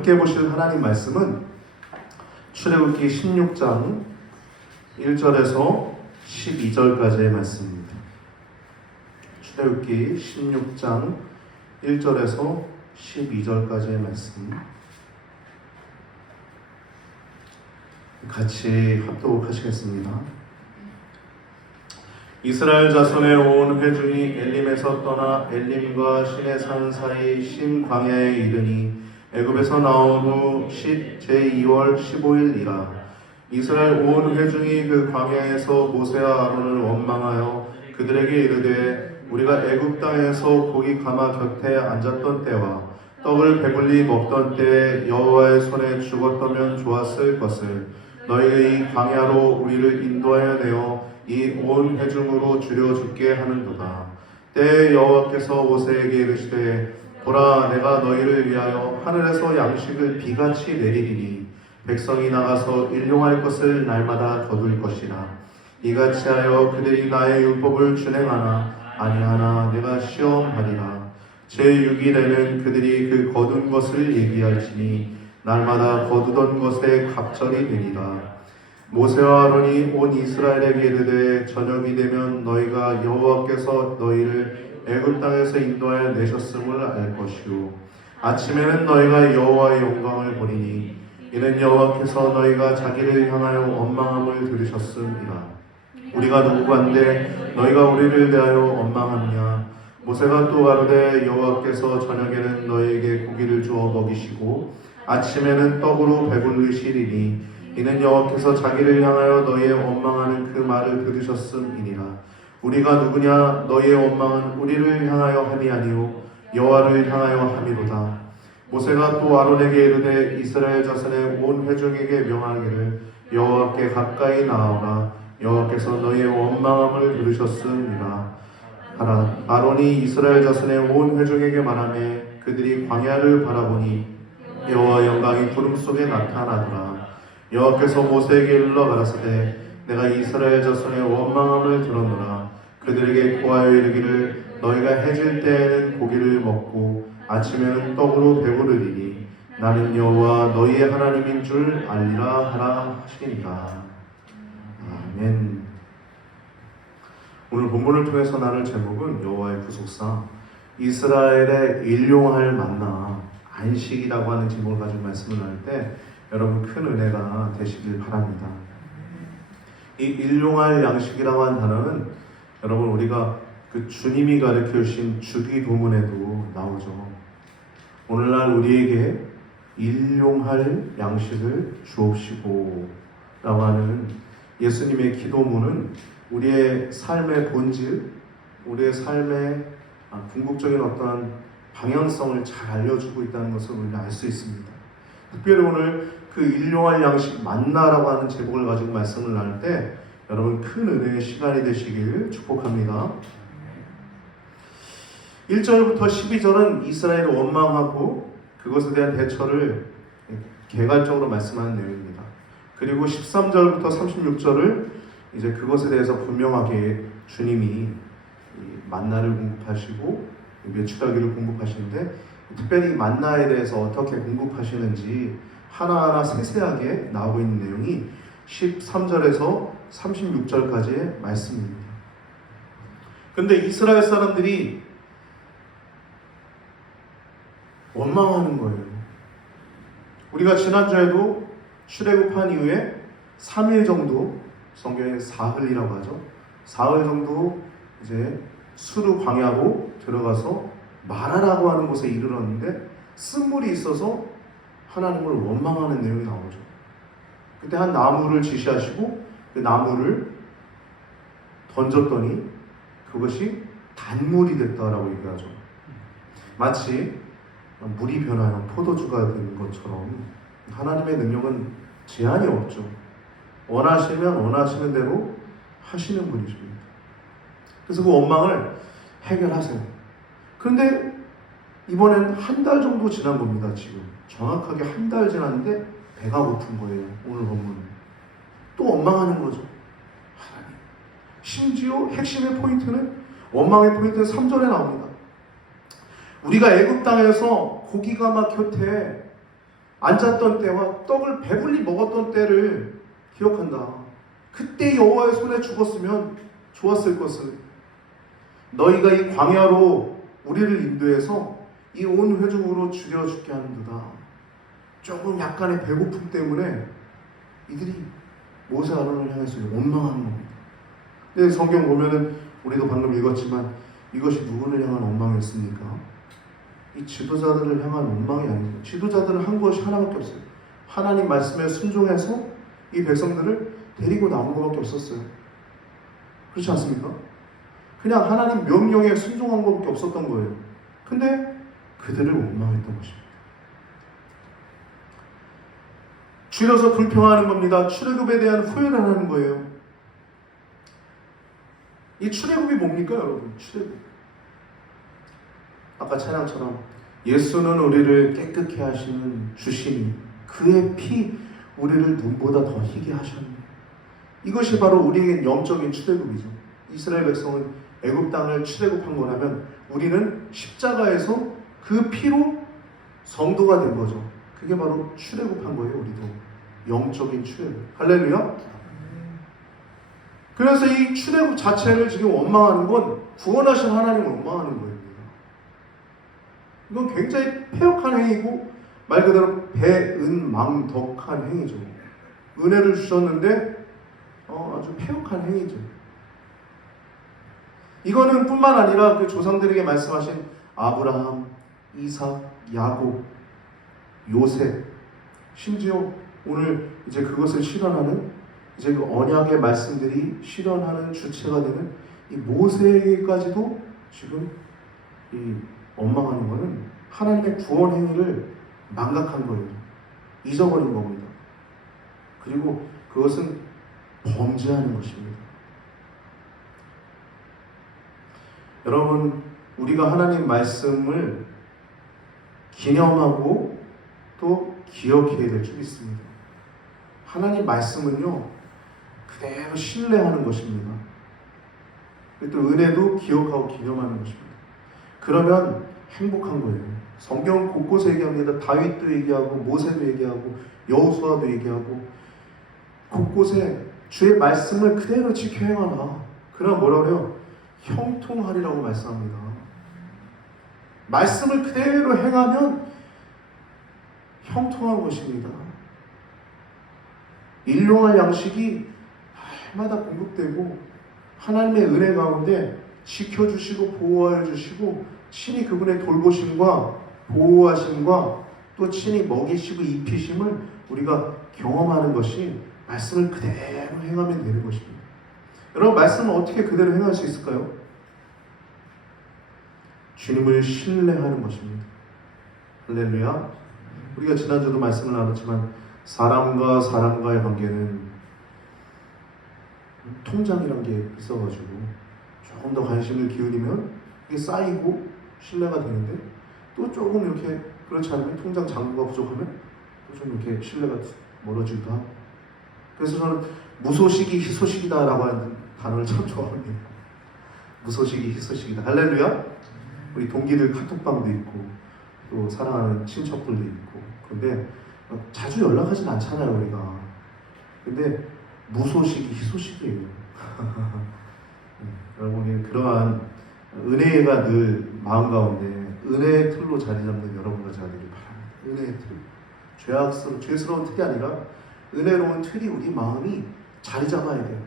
함께 보실 하나님 말씀은 출애굽기 16장 1절에서 12절까지의 말씀입니다. 출애굽기 16장 1절에서 12절까지의 말씀 같이 합독하시겠습니다. 이스라엘 자손의 온 회중이 엘림에서 떠나 엘림과 시내산 사이 신 광야에 이르니 애굽에서 나온 후 제2월 15일이라. 이스라엘 온 회중이 그 광야에서 모세와 아론을 원망하여 그들에게 이르되 우리가 애굽 땅에서 고기 가마 곁에 앉았던 때와 떡을 배불리 먹던 때에 여호와의 손에 죽었다면 좋았을 것을 너희의 이 광야로 우리를 인도하여 내어 이 온 회중으로 줄여 죽게 하는도다. 때에 여호와께서 모세에게 이르시되 보라, 내가 너희를 위하여 하늘에서 양식을 비같이 내리리니 백성이 나가서 일용할 것을 날마다 거둘 것이라. 이같이 하여 그들이 나의 율법을 준행하나 아니하나 내가 시험하리라. 제6일에는 그들이 그 거둔 것을 얘기할지니 날마다 거두던 것에 갑절이 되리라. 모세와 아론이 온 이스라엘에게 이르되 저녁이 되면 너희가 여호와께서 너희를 애굽 땅에서 인도하여 내셨음을 알 것이요 아침에는 너희가 여호와의 영광을 보리니 이는 여호와께서 너희가 자기를 향하여 원망함을 들으셨음이라. 우리가 누구간데 너희가 우리를 대하여 원망하느냐. 모세가 또 가로되 여호와께서 저녁에는 너희에게 고기를 주어 먹이시고 아침에는 떡으로 배부르시리니 이는 여호와께서 자기를 향하여 너희의 원망하는 그 말을 들으셨음이니라. 우리가 누구냐. 너희의 원망은 우리를 향하여 함이 아니요 여호와를 향하여 함이로다. 모세가 또 아론에게 이르되 이스라엘 자손의 온 회중에게 명하기를 여호와께 가까이 나아오라. 여호와께서 너희의 원망함을 들으셨음이라 하라. 아론이 이스라엘 자손의 온 회중에게 말하며 그들이 광야를 바라보니 여호와 영광이 구름 속에 나타나더라. 여호와께서 모세에게 일러 가라사대 내가 이스라엘 자손의 원망함을 들었노라. 그들에게 고하여 이르기를 너희가 해질 때에는 고기를 먹고 아침에는 떡으로 배부르리니 나는 여호와 너희의 하나님인 줄 알리라 하라 하시니라. 아멘. 오늘 본문을 통해서 나눌 제목은 여호와의 구속사, 이스라엘의 일용할 만나, 안식이라고 하는 제목을 가지고 말씀을 나눌 때 여러분 큰 은혜가 되시길 바랍니다. 이 일용할 양식이라고 하는 단어는 여러분 우리가 그 주님이 가르쳐 주신 주기도문에도 나오죠. 오늘날 우리에게 일용할 양식을 주옵시고 라고 하는 예수님의 기도문은 우리의 삶의 본질, 우리의 삶의 궁극적인 어떠한 방향성을 잘 알려주고 있다는 것을 우리는 알 수 있습니다. 특별히 오늘 그 일용할 양식 만나라고 하는 제목을 가지고 말씀을 나눌 때 여러분 큰 은혜의 시간이 되시길 축복합니다. 1절부터 12절은 이스라엘을 원망하고 그것에 대한 대처를 개괄적으로 말씀하는 내용입니다. 그리고 13절부터 36절을 이제 그것에 대해서 분명하게 주님이 만나를 공급하시고 메추라기를 공급하시는데 특별히 만나에 대해서 어떻게 공급하시는지 하나하나 세세하게 나오고 있는 내용이 13절에서 36절까지의 말씀입니다. 그런데 이스라엘 사람들이 원망하는 거예요. 우리가 지난주에도 출애굽한 이후에 3일 정도, 성경에 사흘이라고 하죠. 사흘 정도 이제 수르 광야로 들어가서 마라라고 하는 곳에 이르렀는데 쓴물이 있어서 하나님을 원망하는 내용이 나오죠. 그때 한 나무를 지시하시고 그 나무를 던졌더니 그것이 단물이 됐다라고 얘기하죠. 마치 물이 변하여 포도주가 되는 것처럼 하나님의 능력은 제한이 없죠. 원하시면 원하시는 대로 하시는 분이십니다. 그래서 그 원망을 해결하세요. 그런데 이번엔 한 달 정도 지난 겁니다. 지금 정확하게 한 달 지났는데 배가 고픈 거예요. 오늘 본문은 또 원망하는 거죠. 하나님. 심지어 핵심의 포인트는, 원망의 포인트는 3절에 나옵니다. 우리가 애굽 땅에서 고기가 막 곁에 앉았던 때와 떡을 배불리 먹었던 때를 기억한다. 그때 여호와의 손에 죽었으면 좋았을 것을. 너희가 이 광야로 우리를 인도해서 이 온 회중으로 죽여 죽게 하는도다. 조금 약간의 배고픔 때문에 이들이 모세 아론을 향해서 원망하는 겁니다. 근데 성경 보면은 우리도 방금 읽었지만 이것이 누구를 향한 원망이었습니까? 이 지도자들을 향한 원망이 아니죠. 지도자들은 한 것이 하나밖에 없어요. 하나님 말씀에 순종해서 이 백성들을 데리고 나온 것밖에 없었어요. 그렇지 않습니까? 그냥 하나님 명령에 순종한 것밖에 없었던 거예요. 근데 그들을 원망했던 것입니다. 줄여서 불평하는 겁니다. 출애굽에 대한 후회를 하는 거예요. 이 출애굽이 뭡니까, 여러분? 출애굽. 아까 찬양처럼 예수는 우리를 깨끗게 하시는 주시니 그의 피 우리를 눈보다 더 희게 하셨네. 이것이 바로 우리에겐 영적인 출애굽이죠. 이스라엘 백성은 애굽 땅을 출애굽한 거라면 우리는 십자가에서 그 피로 성도가 된 거죠. 그게 바로 출애굽한 거예요. 우리도 영적인 출애굽. 할렐루야. 그래서 이 출애굽 자체를 지금 원망하는 건 구원하신 하나님을 원망하는 거예요. 이건 굉장히 패역한 행위고 말 그대로 배은망덕한 행위죠. 은혜를 주셨는데 아주 패역한 행위죠. 이거는 뿐만 아니라 그 조상들에게 말씀하신 아브라함, 이삭, 야곱, 요셉, 심지어 오늘 이제 그것을 실현하는 이제 그 언약의 말씀들이 실현하는 주체가 되는 이 모세에게까지도 지금 이 원망하는 것은 하나님의 구원 행위를 망각한 거예요. 잊어버린 겁니다. 그리고 그것은 범죄하는 것입니다. 여러분, 우리가 하나님 말씀을 기념하고 또 기억해야 될 줄 믿습니다. 하나님 말씀은요, 그대로 신뢰하는 것입니다. 또 은혜도 기억하고 기념하는 것입니다. 그러면 행복한 거예요. 성경 곳곳에 얘기합니다. 다윗도 얘기하고 모세도 얘기하고 여호수아도 얘기하고 곳곳에 주의 말씀을 그대로 지켜 행하라. 그럼 뭐라 그래요? 형통하리라고 말씀합니다. 말씀을 그대로 행하면 형통한 것입니다. 일용할 양식이 날마다 공급되고 하나님의 은혜 가운데 지켜주시고 보호하여 주시고 친히 그분의 돌보심과 보호하심과 또 친히 먹이시고 입히심을 우리가 경험하는 것이 말씀을 그대로 행하면 되는 것입니다. 여러분, 말씀을 어떻게 그대로 행할 수 있을까요? 주님을 신뢰하는 것입니다. 할렐루야. 우리가 지난주도 말씀을 나눴지만 사람과 사람과의 관계는 통장이란 게 있어가지고 조금 더 관심을 기울이면 이게 쌓이고 신뢰가 되는데 또 조금 이렇게 그렇지 않으면 통장 잔고가 부족하면 또 좀 이렇게 신뢰가 멀어지기도 하고. 그래서 저는 무소식이 희소식이다라고 하는 단어를 참 좋아합니다. 무소식이 희소식이다. 할렐루야. 우리 동기들 카톡방도 있고 또 사랑하는 친척들도 있고 그런데 자주 연락하진 않잖아요 우리가. 근데 무소식이 희소식이에요. 여러분이 그러한 은혜가 늘 마음 가운데 은혜의 틀로 자리 잡는 여러분과 제가 되길 바랍니다. 은혜의 틀. 죄스러운 틀이 아니라 은혜로운 틀이 우리 마음이 자리 잡아야 돼요.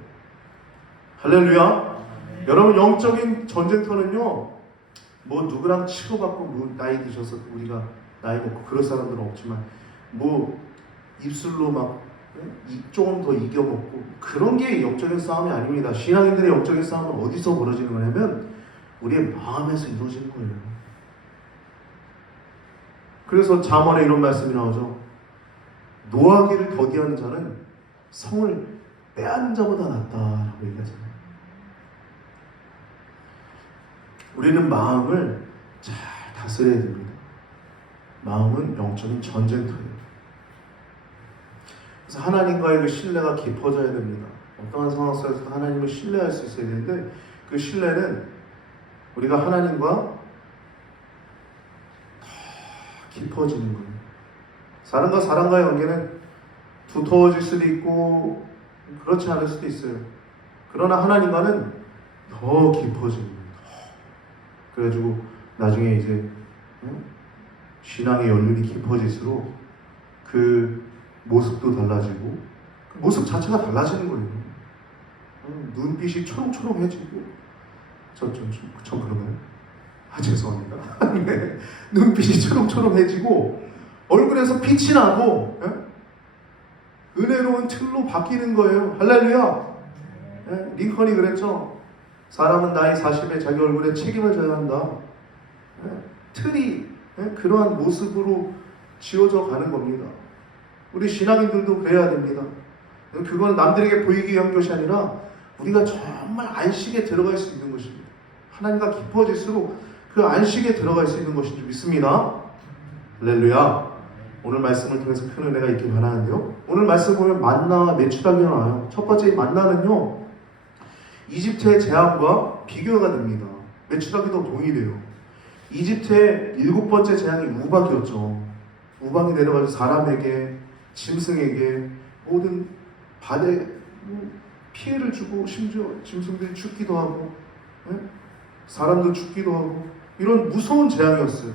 할렐루야. 여러분, 영적인 전쟁터는요, 뭐 누구랑 치고받고 뭐 나이 드셔서 우리가 나이 먹고 그럴 사람들은 없지만 뭐 입술로 막 조금 더 이겨먹고 그런 게 영적인 싸움이 아닙니다. 신앙인들의 영적인 싸움은 어디서 벌어지는 거냐면 우리의 마음에서 이루어지는 거예요. 그래서 잠언에 이런 말씀이 나오죠. 노하기를 더디하는 자는 성을 빼앗는 자보다 낫다라고 얘기하잖아요. 우리는 마음을 잘 다스려야 됩니다. 마음은 영적인 전쟁터예요. 그래서 하나님과의 그 신뢰가 깊어져야 됩니다. 어떠한 상황 속에서도 하나님을 신뢰할 수 있어야 되는데 그 신뢰는 우리가 하나님과 더 깊어지는 거예요. 사람과의 관계는 두터워질 수도 있고 그렇지 않을 수도 있어요. 그러나 하나님과는 더 깊어집니다. 그래가지고 나중에 이제 신앙의 연륜이 깊어질수록 그 모습도 달라지고 그 모습 자체가 달라지는 거예요. 눈빛이 초롱초롱해지고 전 그런가요? 죄송합니다. 네. 눈빛이 초롱초롱해지고 얼굴에서 빛이 나고 은혜로운 틀로 바뀌는 거예요. 할렐루야. 링컨이 그랬죠. 사람은 나이 40에 자기 얼굴에 책임을 져야 한다. 틀이 그러한 모습으로 지어져 가는 겁니다. 우리 신앙인들도 그래야 됩니다. 그건 남들에게 보이기 위한 것이 아니라 우리가 정말 안식에 들어갈 수 있는 것입니다. 하나님과 깊어질수록 그 안식에 들어갈 수 있는 것인 줄 믿습니다. 할렐루야. 오늘 말씀을 통해서 큰 은혜가 있길 바라는데요. 오늘 말씀 보면 만나와 메추라기가 나와요. 첫 번째 만나는요, 이집트의 재앙과 비교가 됩니다. 메추라기도 동일해요. 이집트의 7번째 재앙이 우박이었죠. 우박이 내려가서 사람에게, 짐승에게 모든 바다에 피해를 주고 심지어 짐승들이 죽기도 하고 사람도 죽기도 하고 이런 무서운 재앙이었어요.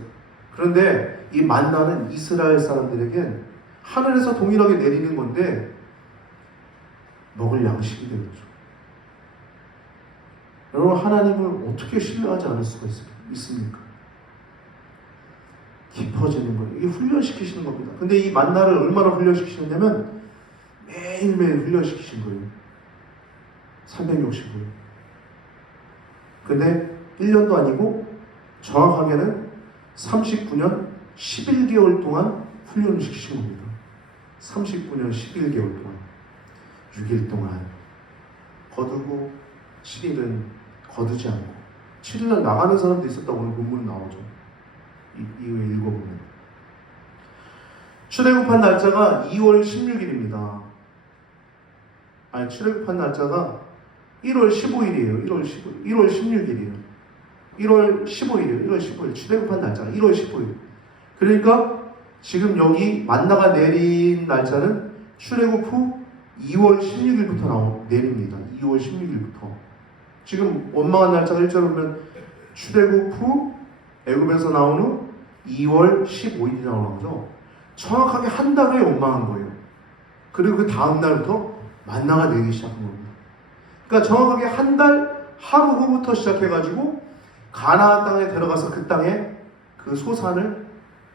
그런데 이 만나는 이스라엘 사람들에겐 하늘에서 동일하게 내리는 건데 먹을 양식이 되었죠. 여러분, 하나님을 어떻게 신뢰하지 않을 수가 있습니까? 깊어지는 거예요. 이게 훈련시키시는 겁니다. 근데 이 만나를 얼마나 훈련시키셨냐면 매일매일 훈련시키신 거예요. 365일. 근데 1년도 아니고 정확하게는 39년 11개월 동안 훈련을 시키신 겁니다. 39년 11개월 동안 6일 동안 거두고 7일은 거두지 않고 7일날 나가는 사람도 있었다고 오늘 본문 나오죠. 이후에 읽어보면 출애굽한 날짜가 2월 16일입니다. 아니, 출애굽한 날짜가 1월 15일이에요. 1월 16일이에요. 1월 15일이에요. 1월 15일. 출애굽한 날짜가 1월 15일. 그러니까 지금 여기 만나가 내린 날짜는 출애굽 후 2월 16일부터 내립니다. 2월 16일부터. 지금 원망한 날짜가 일자로 보면 출애굽 후 애굽에서 나온 후 2월 15일이 나오는 거죠. 정확하게 한 달 후에 원망한 거예요. 그리고 그 다음 날부터 만나가 내리기 시작한 겁니다. 그러니까 정확하게 한 달 하루 후부터 시작해가지고 가나안 땅에 들어가서 그 땅에 그 소산을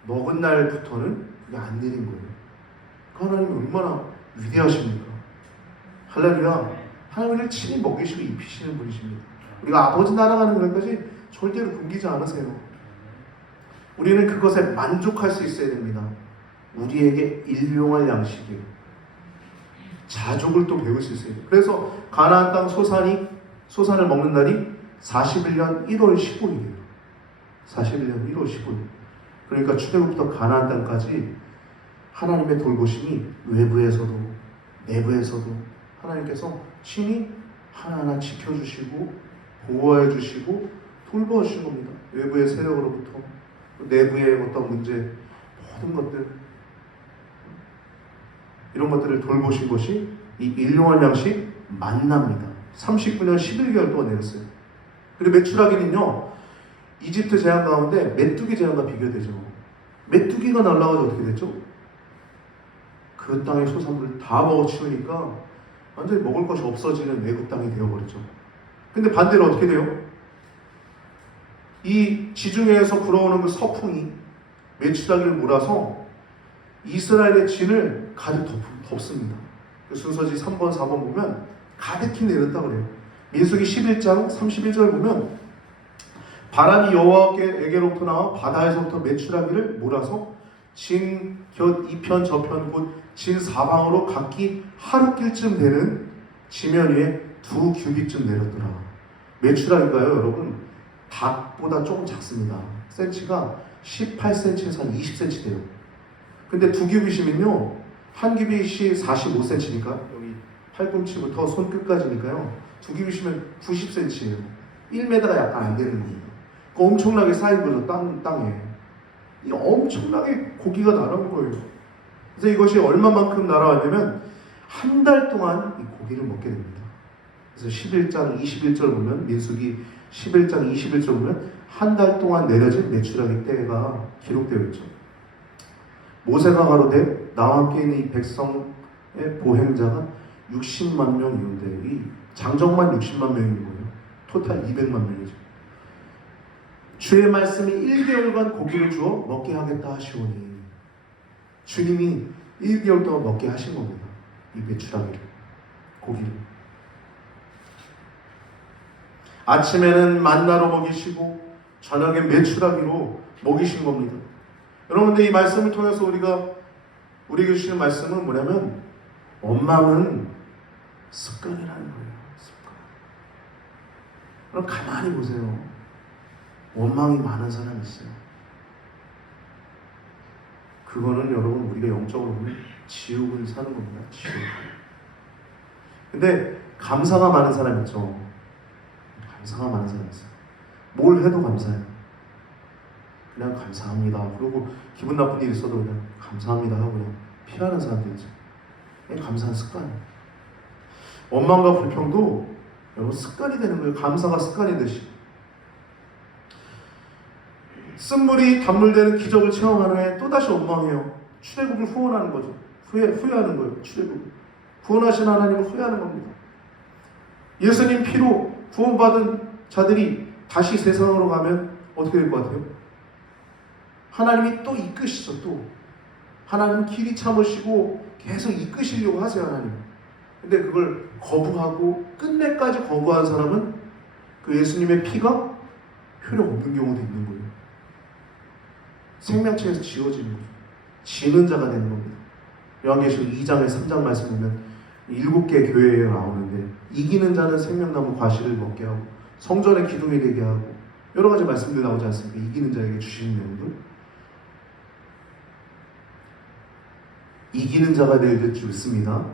먹은 날부터는 그게 안 내린 거예요. 그 하나님이 얼마나 위대하십니까? 할렐루야. 하나님을 친히 먹이시고 입히시는 분이십니다. 우리가 아버지 나라가는 것까지 절대로 굶기지 않으세요. 우리는 그것에 만족할 수 있어야 됩니다. 우리에게 일용할 양식이에요. 자족을 또 배울 수 있어요. 그래서 가나안 땅 소산을 먹는 날이 41년 1월 15일이에요. 41년 1월 15일. 그러니까 출애굽부터 가나안 땅까지 하나님의 돌보심이 외부에서도 내부에서도 하나님께서 친히 하나하나 지켜주시고 보호해 주시고 돌보아 주신 겁니다. 외부의 세력으로부터 내부의 어떤 문제, 모든 것들, 이런 것들을 돌보신 것이 이 일용할 양식 만나입니다. 39년 11개월 동안 내렸어요. 그리고 메추라기는요, 이집트 재앙 가운데 메뚜기 재앙과 비교되죠. 메뚜기가 날아가서 어떻게 됐죠? 그 땅의 소산물을 다 먹어치우니까 완전히 먹을 것이 없어지는 애굽 땅이 되어버리죠. 근데 반대로 어떻게 돼요? 이 지중해에서 불어오는 그 서풍이 메추라기를 몰아서 이스라엘의 진을 가득 덮습니다. 그 순서지 3번, 4번 보면 가득히 내렸다 그래요. 민수기 11장 31절 보면 바람이 여호와께로부터 나와 바다에서부터 메추라기를 몰아서 진 곁 이편 저편 곧 진 사방으로 각기 하루길쯤 되는 지면 위에 2규빗쯤 내렸더라. 메추라기가요, 여러분, 닭보다 조금 작습니다. 센치가 18cm에서 한 20cm 돼요. 근데 2규빗이면요, 한 규빗이 45cm니까 여기 팔꿈치부터 손끝까지니까요, 2규빗이면 90cm예요. 1m가 약간 안 되는 거예요. 그 엄청나게 쌓인 거죠, 땅에. 이 엄청나게 고기가 나는 거예요. 그래서 이것이 얼마만큼 날아왔냐면 한 달 동안 이 고기를 먹게 됩니다. 그래서 11장 21절 보면, 민수기 11장 21절 보면 한 달 동안 내려진 메추라기 때가 기록되어 있죠. 모세가 가로되 나와 함께 있는 이 백성의 보행자가 60만 명이온데, 이 장정만 60만 명인 거예요. 토탈 200만 명이죠. 주의 말씀이 1개월간 고기를 주어 먹게 하겠다 하시오니, 주님이 1개월 동안 먹게 하신 겁니다. 이 메추라기를, 고기를. 아침에는 만나로 먹이시고 저녁에 메추라기로 먹이신 겁니다. 여러분들, 이 말씀을 통해서 우리에게 주시는 말씀은 뭐냐면, 원망은 습관이라는 거예요. 습관. 그럼 가만히 보세요. 원망이 많은 사람이 있어요. 그거는 여러분, 우리가 영적으로 보면 지옥을 사는 겁니다. 지옥. 근데 감사가 많은 사람 있죠. 감사가 많은 사람 있어요. 뭘 해도 감사해요. 그냥 감사합니다. 그리고 기분 나쁜 일 있어도 그냥 감사합니다 하고 그냥 피하는 사람들 있죠. 감사한 습관이에요. 원망과 불평도 여러분 습관이 되는 거예요. 감사가 습관이 되시. 쓴물이 단물되는 기적을 체험한 후에 또다시 원망해요. 출애굽을 후원하는 거죠. 후회하는 거예요. 출애굽. 구원하신 하나님을 후회하는 겁니다. 예수님 피로 구원받은 자들이 다시 세상으로 가면 어떻게 될 것 같아요? 하나님이 또 이끄시죠. 또 하나님은 길이 참으시고 계속 이끄시려고 하세요. 하나님. 근데 그걸 거부하고 끝내까지 거부한 사람은 그 예수님의 피가 효력 없는 경우도 있는 거예요. 생명체에서 지워지는 거죠. 지는 자가 되는 겁니다. 요한계시록 2장에 3장 말씀 보면 7개 교회에 나오는데, 이기는 자는 생명나무 과실을 먹게 하고 성전의 기둥이 되게 하고 여러 가지 말씀들이 나오지 않습니까? 이기는 자에게 주시는 내용들. 이기는 자가 될 줄 믿습니다.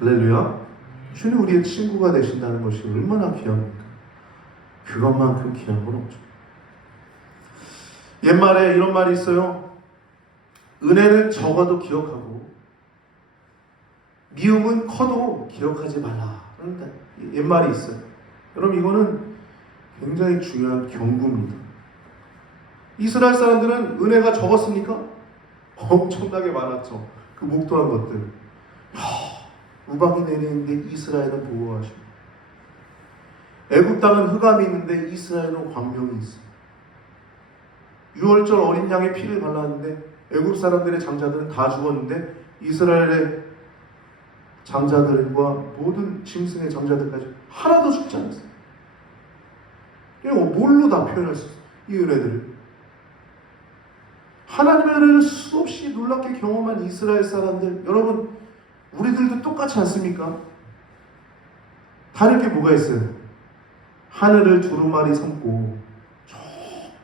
할렐루야. 주님 우리의 친구가 되신다는 것이 얼마나 귀합니까? 그것만큼 귀한 건 없죠. 옛말에 이런 말이 있어요. 은혜는 적어도 기억하고 미움은 커도 기억하지 말라. 그러니까 옛말이 있어요. 여러분, 이거는 굉장히 중요한 경고입니다. 이스라엘 사람들은 은혜가 적었습니까? 엄청나게 많았죠. 그 목도한 것들. 우박이 내리는데 이스라엘은 보호하시고, 애굽 땅은 흑암이 있는데 이스라엘은 광명이 있어요. 유월절 어린 양의 피를 발랐는데 애굽 사람들의 장자들은 다 죽었는데 이스라엘의 장자들과 모든 짐승의 장자들까지 하나도 죽지 않았어요. 이거 뭘로 다 표현할 수 있어요? 이 은혜들을. 하나님의 은혜를 수없이 놀랍게 경험한 이스라엘 사람들, 여러분 우리들도 똑같지 않습니까? 다른 게 뭐가 있어요? 하늘을 두루마리 삼고, 저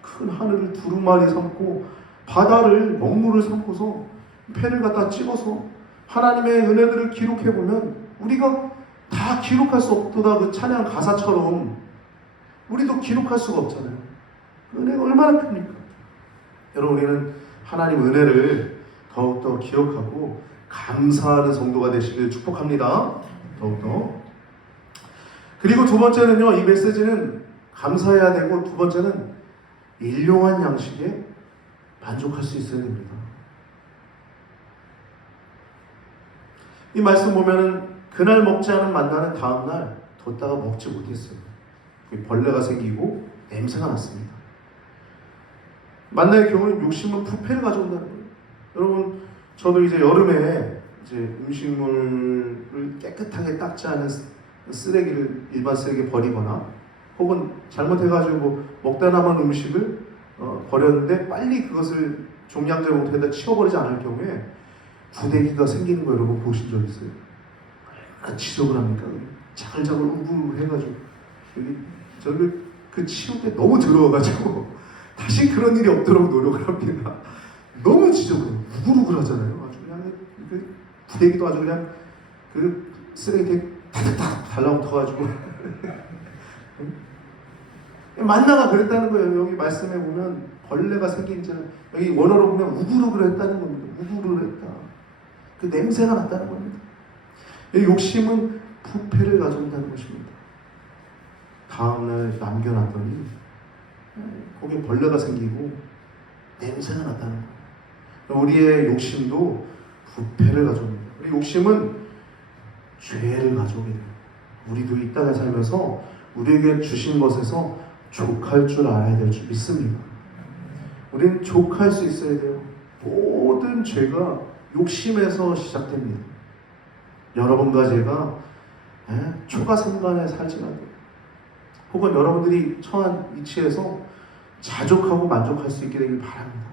큰 하늘을 두루마리 삼고 바다를 먹물을 삼고서 펜을 갖다 찍어서 하나님의 은혜들을 기록해보면 우리가 다 기록할 수 없도다. 그 찬양 가사처럼 우리도 기록할 수가 없잖아요. 은혜가 얼마나 큽니까? 여러분, 우리는 하나님 은혜를 더욱더 기억하고 감사하는 성도가 되시길 축복합니다. 더욱더. 그리고 두 번째는요, 이 메시지는 감사해야 되고, 두 번째는 일용한 양식에 만족할 수 있어야 됩니다. 이 말씀 보면은 그날 먹지 않은 만나는 다음날 뒀다가 먹지 못했어요. 벌레가 생기고 냄새가 났습니다. 만나의 경우는 욕심은 부패를 가져온다는 거예요. 여러분, 저도 이제 여름에 이제 음식물을 깨끗하게 닦지 않은 쓰레기를 일반 쓰레기에 버리거나, 혹은 잘못해가지고 먹다 남은 음식을 버렸는데 빨리 그것을 종량제 봉투에다 치워버리지 않을 경우에 구데기가 생기는 거 여러분 보신 적 있어요? 얼마나 지적을 합니까? 자글자글 우글우글해가지고 저기 그 치울 때 너무 더러워가지고 다시 그런 일이 없도록 노력을 합니다. 너무 지적해요. 우글우글하잖아요. 아주 그냥 그 구데기도 아주 그냥 그 쓰레기에 다닥다닥 달라붙어가지고 만나가 그랬다는 거예요. 여기 말씀에 보면 벌레가 생긴지는 여기 원어로 보면 우글우글했다는 겁니다. 우글우글했다. 그 냄새가 났다는 겁니다. 이 욕심은 부패를 가져온다는 것입니다. 다음날 남겨놨더니 거기에 벌레가 생기고 냄새가 났다는 거예요. 우리의 욕심도 부패를 가져옵니다. 우리 욕심은 죄를 가져오게 돼요. 우리도 이 땅에 살면서 우리에게 주신 것에서 족할 줄 알아야 될 줄 믿습니다. 우리는 족할 수 있어야 돼요. 모든 죄가 욕심에서 시작됩니다. 여러분과 제가 초가생간에 살지 말고 혹은 여러분들이 처한 위치에서 자족하고 만족할 수 있게 되길 바랍니다.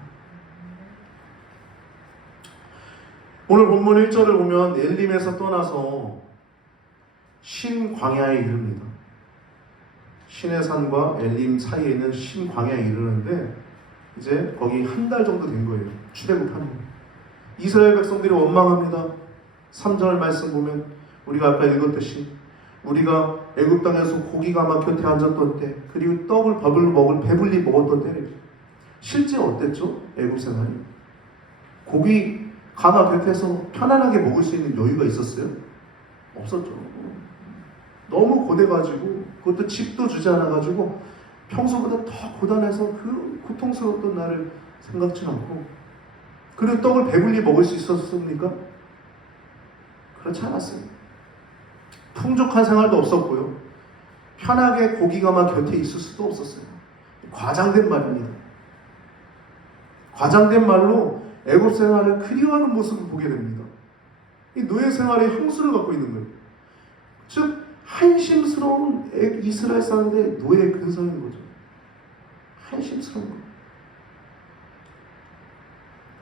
오늘 본문 1절을 보면 엘림에서 떠나서 신광야에 이릅니다. 신의 산과 엘림 사이에 있는 신광야에 이르는데 이제 거기 한 달 정도 된 거예요. 출애굽하는 거예요. 이스라엘 백성들이 원망합니다. 3절 말씀 보면 우리가 아까 읽었듯이 우리가 애굽 땅에서 고기가 막 곁에 앉았던 때, 그리고 떡을 밥을 먹을 배불리 먹었던 때, 실제 어땠죠? 애굽 생활이 고기 가마 곁에서 편안하게 먹을 수 있는 여유가 있었어요? 없었죠. 너무 고돼가지고 그것도 집도 주지 않아가지고 평소보다 더 고단해서 그 고통스러웠던 날을 생각지 않고, 그리고 떡을 배불리 먹을 수 있었습니까? 그렇지 않았어요. 풍족한 생활도 없었고요. 편하게 고기가 막 곁에 있을 수도 없었어요. 과장된 말입니다. 과장된 말로 애굽 생활을 그리워하는 모습을 보게 됩니다. 이 노예 생활의 향수를 갖고 있는 거예요. 즉 한심스러운 이스라엘 사람들의 노예 근성인 거죠. 한심스러운 거예요.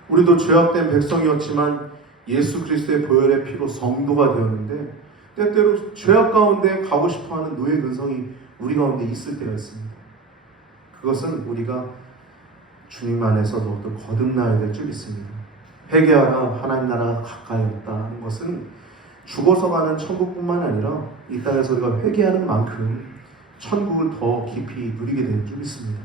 우리도 죄악된 백성이었지만 예수 그리스도의 보혈의 피로 성도가 되었는데, 때때로 죄악 가운데 가고 싶어하는 노예 근성이 우리 가운데 있을 때가 있습니다. 그것은 우리가 주님 안에서 더욱더 거듭나야 될 줄 믿습니다. 회개하라, 하나님 나라가 가까이 왔다는 것은 죽어서 가는 천국뿐만 아니라 이 땅에서 우리가 회개하는 만큼 천국을 더 깊이 누리게 될 줄 믿습니다.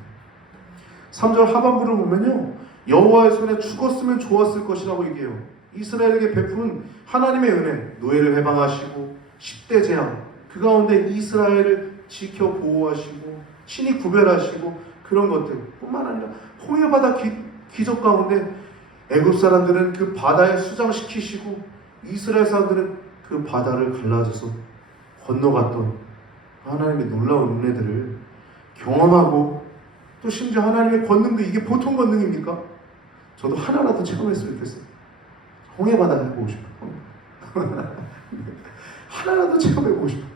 3절 하반부를 보면요, 여호와의 손에 죽었으면 좋았을 것이라고 얘기해요. 이스라엘에게 베푼 하나님의 은혜, 노예를 해방하시고 10대 재앙, 그 가운데 이스라엘을 지켜 보호하시고 친히 구별하시고 그런 것들 뿐만 아니라 홍해바다 기적 가운데 애굽 사람들은 그 바다에 수장시키시고 이스라엘 사람들은 그 바다를 갈라져서 건너갔던 하나님의 놀라운 은혜들을 경험하고, 또 심지어 하나님의 권능도 이게 보통 권능입니까? 저도 하나라도 체험했으면 좋겠어요. 홍해바다 해보고 싶어요. 하나라도 체험해보고 싶어요.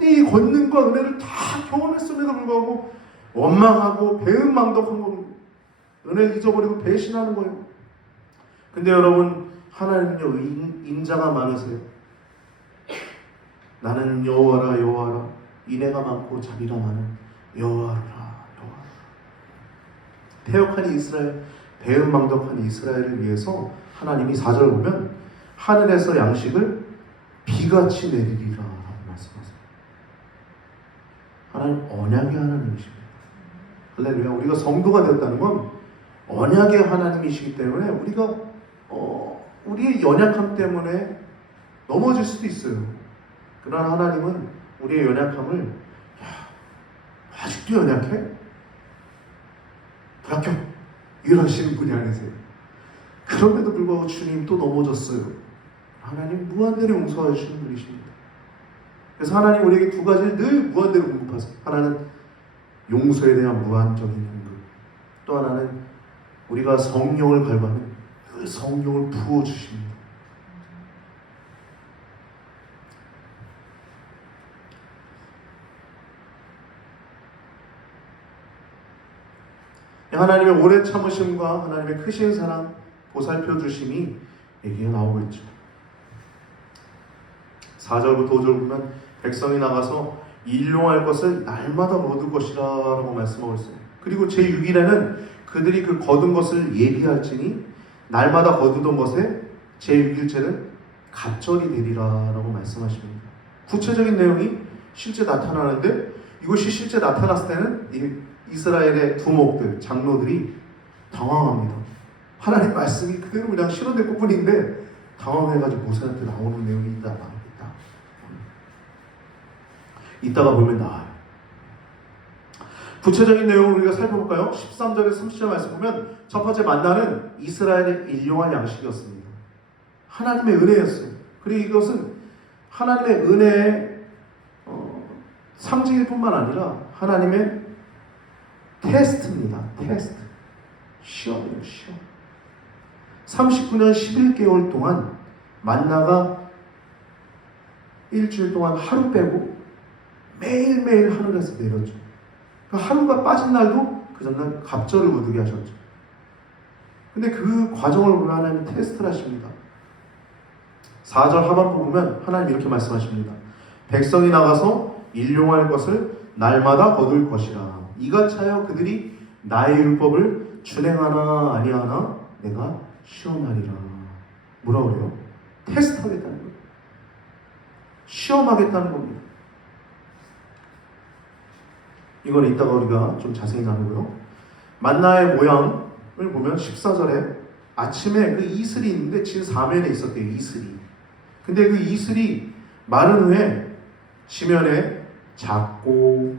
이 권능과 은혜를 다 경험했음에도 불구하고 원망하고 배은망덕한 겁니다. 은혜를 잊어버리고 배신하는 거예요. 근데 여러분, 하나님은요 인자가 많으세요. 나는 여호와라 여호와라, 인애가 많고 자비가 많은 여호와라 여호와라. 패역한 이스라엘, 배은망덕한 이스라엘을 위해서 하나님이 4절 보면 하늘에서 양식을 비같이 내리리라 라고 말씀하세요. 하나님 언약의 하나님이십니다. 할렐루야. 우리가 성도가 되었다는 건 언약의 하나님이시기 때문에 우리가 우리의 연약함 때문에 넘어질 수도 있어요. 그러나 하나님은 우리의 연약함을 아직도 연약해? 불합격! 이러시는 분이 아니세요. 그럼에도 불구하고 주님 또 넘어졌어요. 하나님 무한대로 용서해 주시는 분이십니다. 그래서 하나님 우리에게 두 가지를 늘 무한대로 공급하세요. 하나는 용서에 대한 무한적인 공급, 또 하나는 우리가 성령을 갈구하면 늘 성령을 부어주십니다. 하나님의 오래 참으심과 하나님의 크신 사랑, 보살펴 주심이 여기에 나오고 있죠. 4절부터 5절 보면 백성이 나가서 일용할 것을 날마다 거둘 것이라 라고 말씀하고 있어요. 그리고 제6일에는 그들이 그 거둔 것을 예비할지니 날마다 거두던 것에 제6일째는 갑절이 되리라 라고 말씀하십니다. 구체적인 내용이 실제 나타나는데, 이것이 실제 나타났을 때는 이스라엘의 두목들, 장로들이 당황합니다. 하나님 말씀이 그대로 그냥 실현될 것뿐인데 당황해가지고 모세한테 나오는 내용이 있다. 이따가 보면 나와요. 구체적인 내용을 우리가 살펴볼까요? 13절에서 30절 말씀 보면 첫 번째 만나는 이스라엘의 일용할 양식이었습니다. 하나님의 은혜였어요. 그리고 이것은 하나님의 은혜의 상징일 뿐만 아니라 하나님의 테스트입니다. 테스트. 시험이에요. 시험. 39년 11개월 동안 만나가 일주일 동안 하루 빼고 매일매일 하늘에서 내렸죠. 하루가 빠진 날도 그 전날 갑절을 거두게 하셨죠. 근데 그 과정을 보면 하나님 테스트를 하십니다. 4절 하반부 보면 하나님 이렇게 말씀하십니다. 백성이 나가서 일용할 것을 날마다 거둘 것이라. 이같이 하여 그들이 나의 율법을 준행하나 아니하나 내가 시험하리라. 뭐라 그래요? 테스트하겠다는 거예요. 시험하겠다는 겁니다. 이건 이따가 우리가 좀 자세히 나누고요. 만나의 모양을 보면 14절에 아침에 그 이슬이 있는데 진 사면에 있었대요. 이슬이. 근데 그 이슬이 마른 후에 지면에 작고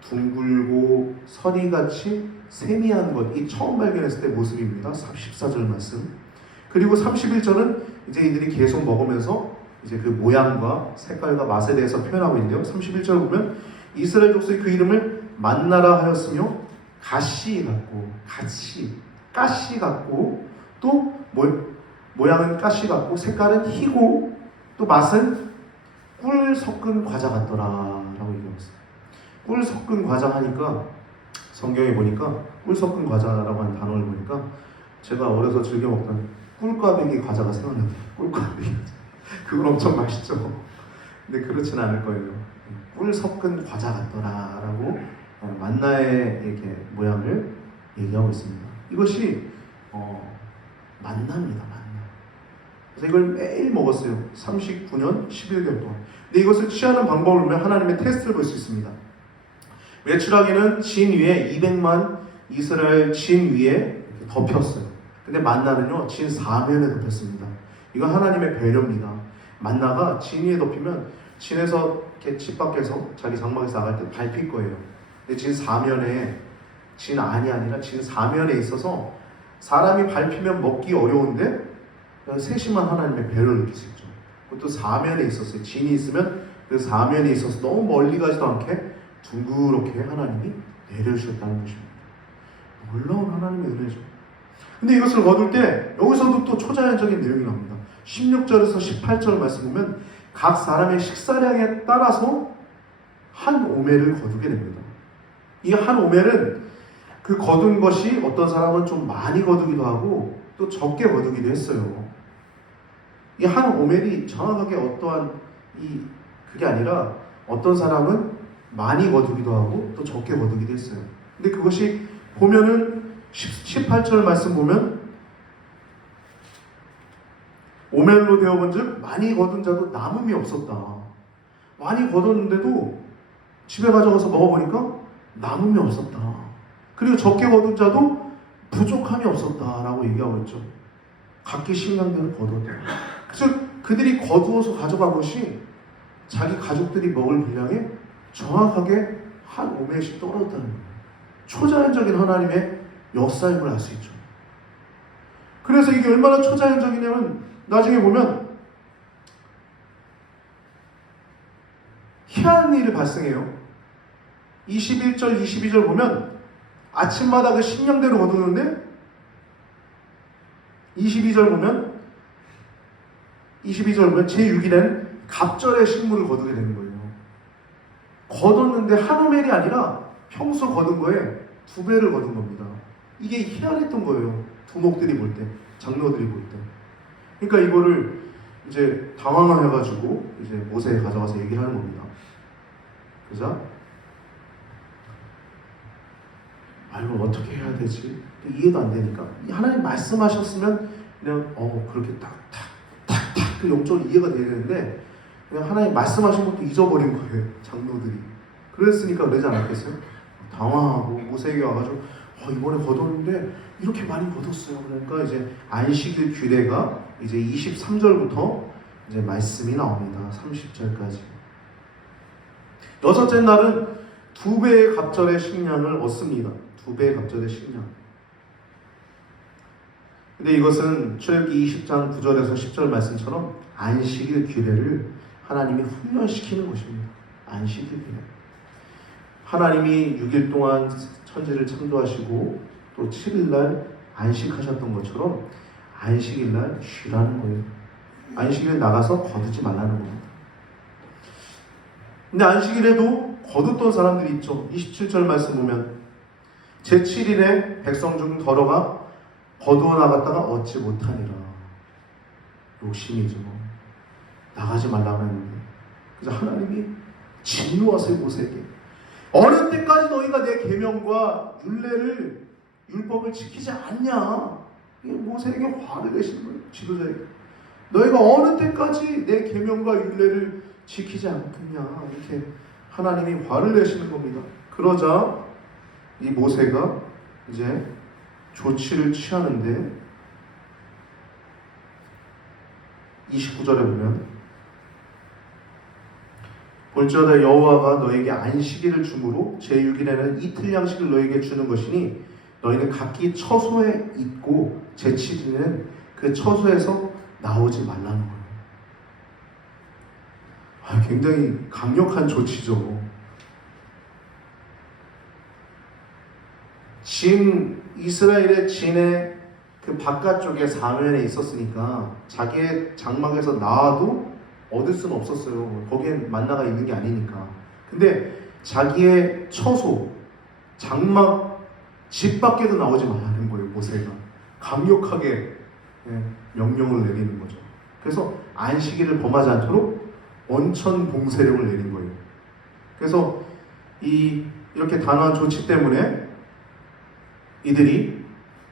둥글고 서리같이 세미한 것, 이 처음 발견했을 때 모습입니다. 14절 말씀. 그리고 31절은 이제 이들이 계속 먹으면서 이제 그 모양과 색깔과 맛에 대해서 표현하고 있는데요. 31절 보면 이스라엘 족속이 그 이름을 만나라 하였으며 가시 같고 가시 같고 또 모양은 가시 같고 색깔은 희고 또 맛은 꿀 섞은 과자 같더라 라고 얘기했어요. 꿀 섞은 과자 하니까 성경에 보니까 꿀 섞은 과자라고 하는 단어를 보니까 제가 어려서 즐겨 먹던 꿀꽈배기 과자가 생각나요. 꿀꽈배기 그건 엄청 맛있죠. 근데 그렇진 않을 거예요. 꿀 섞은 과자 같더라 라고 만나의 이렇게 모양을 얘기하고 있습니다. 이것이 만나입니다. 만나. 그래서 이걸 매일 먹었어요. 39년 11개월 동안. 근데 이것을 취하는 방법을 보면 하나님의 테스트를 볼 수 있습니다. 외출하기는 진 위에 200만 이스라엘 진 위에 덮였어요. 근데 만나는요 진 사면에 덮였습니다. 이건 하나님의 배려입니다. 만나가 진 위에 덮이면 진에서 이렇게 집 밖에서 자기 장막에서 나갈 때 밟힐 거예요. 근데 진 사면에 진 안이 아니라 진 사면에 있어서 사람이 밟히면 먹기 어려운데 세심한 하나님의 배려를 느낄 수 있죠. 그것도 사면에 있었어요. 진이 있으면 그 사면에 있어서 너무 멀리 가지도 않게 둥그렇게 하나님이 내려주셨다는 것입니다. 놀라운 하나님의 은혜죠. 근데 이것을 거둘 때 여기서도 또 초자연적인 내용이 나옵니다. 16절에서 18절 말씀 보면 각 사람의 식사량에 따라서 한 오멜을 거두게 됩니다. 이 한 오멜은 그 거둔 것이 어떤 사람은 좀 많이 거두기도 하고 또 적게 거두기도 했어요. 이 한 오멜이 정확하게 어떠한 그게 아니라 어떤 사람은 많이 거두기도 하고 또 적게 거두기도 했어요. 근데 그것이 보면은 18절 말씀 보면 오멜로 되어본즉 많이 거둔 자도 남음이 없었다. 많이 거뒀는데도 집에 가져가서 먹어보니까 남음이 없었다. 그리고 적게 거둔 자도 부족함이 없었다라고 얘기하고 있죠. 각기 식량대로 거두었다. 그래서 그들이 거두어서 가져간 것이 자기 가족들이 먹을 분량에 정확하게 한 오멜씩 떨어졌다는 거예요. 초자연적인 하나님의 역사임을 알 수 있죠. 그래서 이게 얼마나 초자연적이냐면 나중에 보면 희한한 일이 발생해요. 21절, 22절 보면 아침마다 그 식량대로 거두는데 22절 보면 제6일엔 갑절의 식물을 거두게 되는 거예요. 거뒀는데 한 오멜이 아니라 평소 거둔 거에 2배를 거둔 겁니다. 이게 희한했던 거예요. 두목들이 볼 때, 장로들이 볼 때. 그러니까 이거를 이제 당황해가지고 이제 모세에 가져가서 얘기를 하는 겁니다. 그죠? 이걸 어떻게 해야 되지? 이해도 안 되니까 하나님 말씀하셨으면 그냥 그렇게 탁탁탁탁 그 영적으로 이해가 되는데 그냥 하나님 말씀하신 것도 잊어버린 거예요. 장로들이. 그랬으니까 그러지 않았겠어요? 당황하고 모세에게 와가지고 이번에 거뒀는데 이렇게 많이 거뒀어요. 그러니까 이제 안식일 규례가 이제 23절부터 이제 말씀이 나옵니다. 30절까지. 여섯째 날은 2배의 갑절의 식량을 얻습니다. 2배의 갑절의 식량. 근데 이것은 출애굽기 20장 9절에서 10절 말씀처럼 안식일 규례를 하나님이 훈련시키는 것입니다. 안식일 규례. 하나님이 6일 동안 천지를 창조하시고 또 7일날 안식하셨던 것처럼 안식일날 쉬라는 거예요. 안식일에 나가서 거두지 말라는 겁니다. 근데 안식일에도 거뒀던 사람들이 있죠. 27절 말씀 보면 제7일에 백성 중 더러가 거두어 나갔다가 얻지 못하니라. 욕심이죠. 나가지 말라고 했는데 그래서 하나님이 진노하세요. 모세에게 어느 때까지 너희가 내 계명과 율법을 지키지 않냐. 모세에게 화를 내시는 거예요. 지도자에게 너희가 어느 때까지 내 계명과 율례를 지키지 않겠냐. 이렇게 하나님이 화를 내시는 겁니다. 그러자 이 모세가 이제 조치를 취하는데 29절에 보면 볼지어다 여호와가 너에게 안식일을 주므로 제6일에는 이틀 양식을 너에게 주는 것이니 너희는 각기 처소에 있고 제7일에는 그 처소에서 나오지 말라는 거예요. 굉장히 강력한 조치죠. 이스라엘의 진의 그 바깥쪽에 사면에 있었으니까 자기의 장막에서 나와도 얻을 수는 없었어요. 거기엔 만나가 있는 게 아니니까. 근데 자기의 처소, 장막, 집 밖에도 나오지 말라는 거예요. 모세가 강력하게 명령을 내리는 거죠. 그래서 안식일을 범하지 않도록 원천 봉쇄령을 내린 거예요. 그래서 이렇게 단호한 조치 때문에 이들이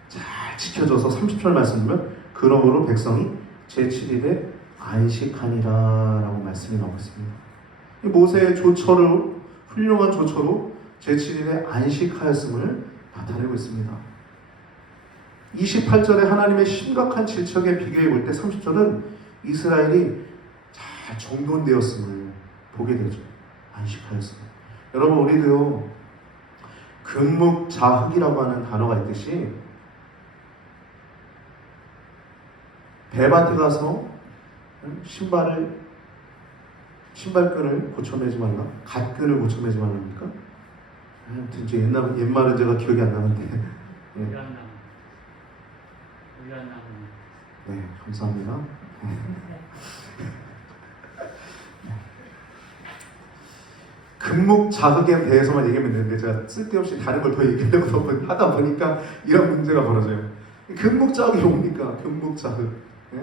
잘 지켜져서 30절 말씀 보면 그러므로 백성이 제7일에 안식하니라 라고 말씀이 나오고 있습니다. 모세의 조처로 훌륭한 조처로 제7일에 안식하였음을 나타내고 있습니다. 28절에 하나님의 심각한 질책에 비교해 볼 때 30절은 이스라엘이 잘 정돈되었음을 보게 되죠. 안식하였음. 여러분 우리도요 금묵자흑이라고 하는 단어가 있듯이 배밭에 가서 신발끈을 고쳐매지 말라, 갓끈을 고쳐매지 말라니까. 아무튼 이제 옛말은 제가 기억이 안 나는데. 네, 감사합니다. 금묵자흑에 대해서만 얘기하면 되는데 제가 쓸데없이 다른 걸 더 얘기하려고 하다 보니까 이런 문제가 벌어져요. 금묵자흑이 뭡니까? 금묵자흑. 네?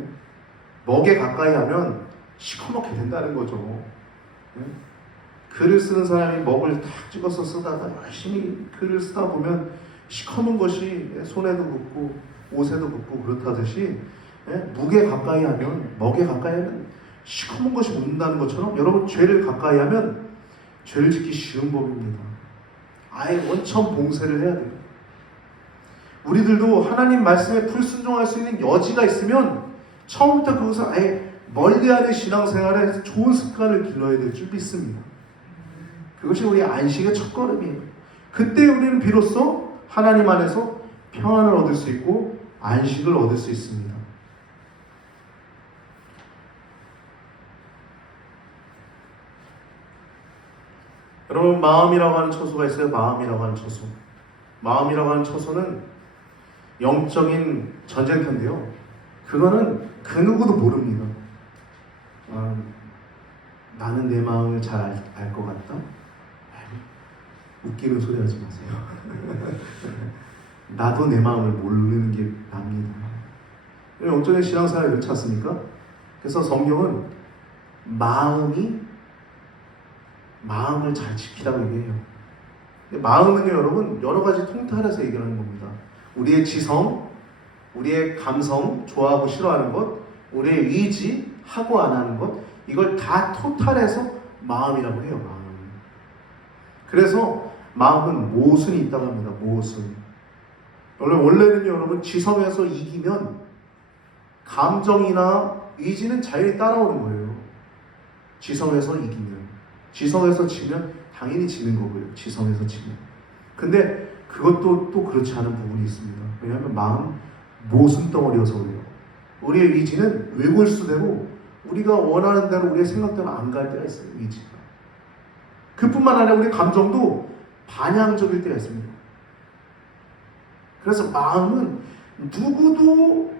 먹에 가까이 하면 시커멓게 된다는 거죠. 네? 글을 쓰는 사람이 먹을 탁 찍어서 쓰다가 열심히 글을 쓰다 보면 시커먼 것이 손에도 붙고 옷에도 붙고 그렇다듯이 묵에 가까이 하면, 먹에 가까이 하면 시커먼 것이 묻는다는 것처럼 여러분 죄를 가까이 하면 죄를 짓기 쉬운 법입니다. 아예 원천 봉쇄를 해야 돼요. 우리들도 하나님 말씀에 불순종할 수 있는 여지가 있으면 처음부터 그것을 아예 멀리하는 신앙생활에 좋은 습관을 길러야 될 줄 믿습니다. 그것이 우리 안식의 첫걸음이에요. 그때 우리는 비로소 하나님 안에서 평안을 얻을 수 있고 안식을 얻을 수 있습니다. 여러분 마음이라고 하는 처소가 있어요. 마음이라고 하는 처소. 마음이라고 하는 처소는 영적인 전쟁터인데요. 그거는 그 누구도 모릅니다. 나는 내 마음을 잘 알 것 같다? 웃기는 소리 하지 마세요. 나도 내 마음을 모르는 게 납니다. 영적인 신앙생활이 그렇지 않습니까? 그래서 성경은 마음을 잘 지키라고 얘기해요. 마음은요, 여러분, 여러 가지 통틀어서 얘기하는 겁니다. 우리의 지성, 우리의 감성, 좋아하고 싫어하는 것, 우리의 의지, 하고 안 하는 것, 이걸 다 토탈해서 마음이라고 해요. 마음. 그래서 마음은 모순이 있다고 합니다. 모순. 원래는요, 여러분, 지성에서 이기면 감정이나 의지는 자연히 따라오는 거예요. 지성에서 이기면, 지성에서 지면 당연히 지는 거고요. 지성에서 지면. 근데 그것도 또 그렇지 않은 부분이 있습니다. 왜냐하면 마음 모순덩어리여서 그래요. 우리의 의지는 외골수대로 우리가 원하는 대로 우리의 생각대로 안 갈 때가 있어요. 의지가. 그뿐만 아니라 우리 감정도 반향적일 때가 있습니다. 그래서 마음은 누구도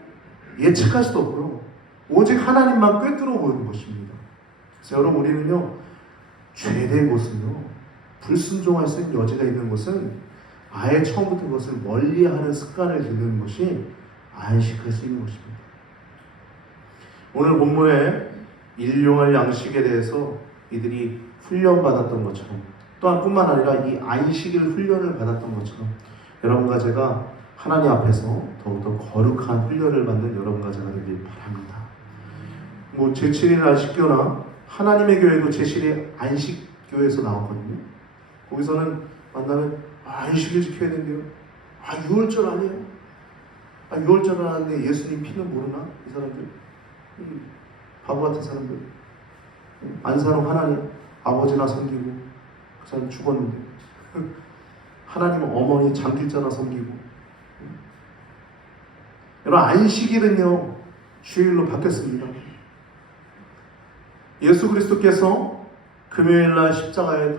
예측할 수도 없고요. 오직 하나님만 꿰뚫어 보는 것입니다. 그래서 여러분, 우리는요, 죄된 곳은요, 불순종할 수 있는 여지가 있는 것은 아예 처음부터 그것을 멀리하는 습관을 기르는 것이 안식할 수 있는 것입니다. 오늘 본문에 일용할 양식에 대해서 이들이 훈련받았던 것처럼, 또한 뿐만 아니라 이 안식일 훈련을 받았던 것처럼 여러분과 제가 하나님 앞에서 더욱더 거룩한 훈련을 받는 여러분과 제가 되길 바랍니다. 뭐 제7일 안식교나 하나님의 교회도 제7일 안식교에서 나왔거든요. 거기서는 만나면 안식일 지켜야 된대요. 6월절 아니에요? 6월절 하는데 예수님 피는 모르나? 이 사람들, 바보 같은 사람들. 안 사는 하나님 아버지나 섬기고 그 사람 죽었는데 하나님은 어머니 장길자나 섬기고. 여러분, 안식일은요 주일로 바뀌었습니다. 예수 그리스도께서 금요일날 십자가에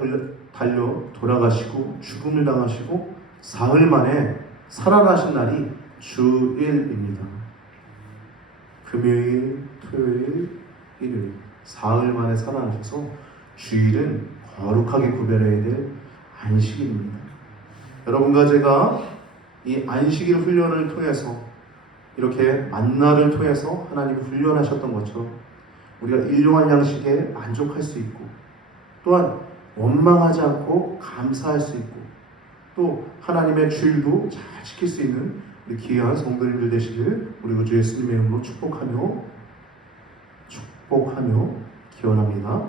달려 돌아가시고 죽음을 당하시고 사흘 만에 살아나신 날이 주일입니다. 금요일, 토요일, 일요일 사흘 만에 살아나셔서 주일은 거룩하게 구별해야 될 안식일입니다. 여러분과 제가 이 안식일 훈련을 통해서 이렇게 만나를 통해서 하나님이 훈련하셨던 것처럼 우리가 일용할 양식에 만족할 수 있고, 또한 원망하지 않고 감사할 수 있고, 또 하나님의 주일도 잘 지킬 수 있는 우리 귀한 성도님들 되시길 우리 구주 예수님의 이름으로 축복하며 기원합니다.